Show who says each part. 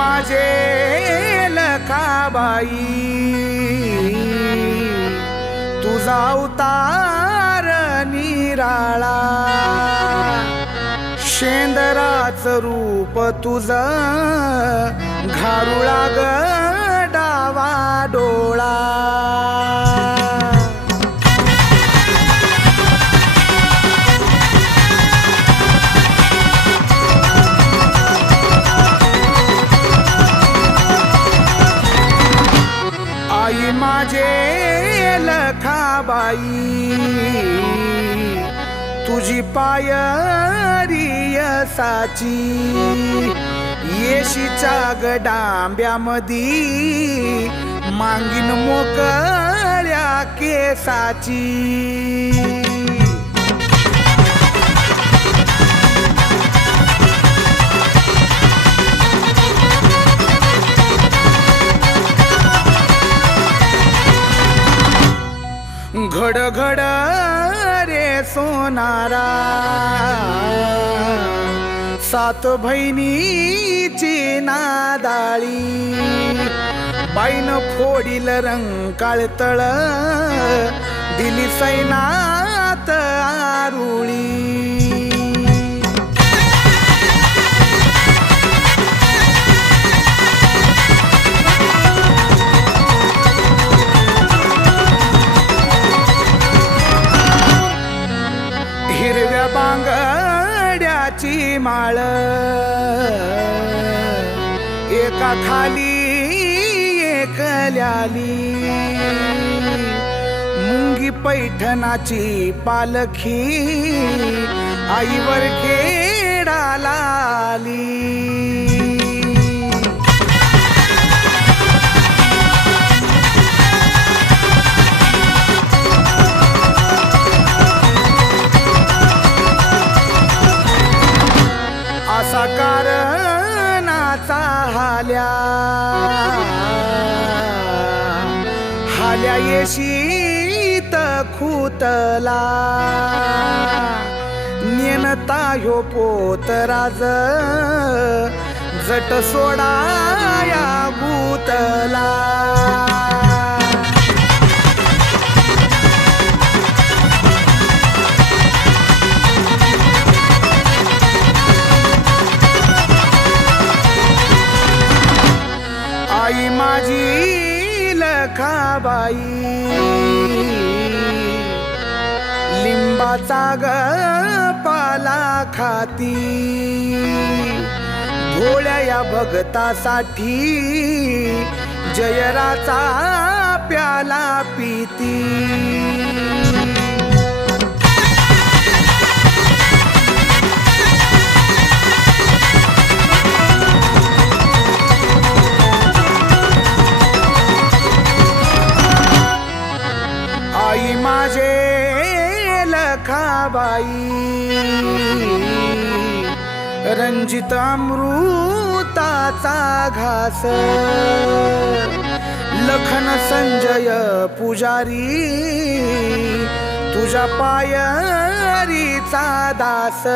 Speaker 1: माझे लखाबाई. तुझा अवतार निराळा. शेंदराच रूप तुझ घारुळा ग डावा डोळा. बाई तुझी पायरियसाची येशीच्या गडांब्यामधी मांगीन मोकळ्या केसाची. घड घड रे सोनारा. सात बहिणीची नादाळी. बाईन फोडील रंकाळ तळ. दिली सैनात आरुळी. खाली एकल्याली मुंगी पैठणाची पालखी आईवर खेळाला आली हाल्या येशीत खुतला. नेनता ह्यो पोतराज जट सोडाया भूतला. माझी लिंबाचा ग पाला खाती. भोळ्या या भगतासाठी जयराचा प्याला पिती. आई माझे लखाबाई. रंजित अमृताचा घास. लखन संजय पुजारी. तुझ्या पायरीचा दास.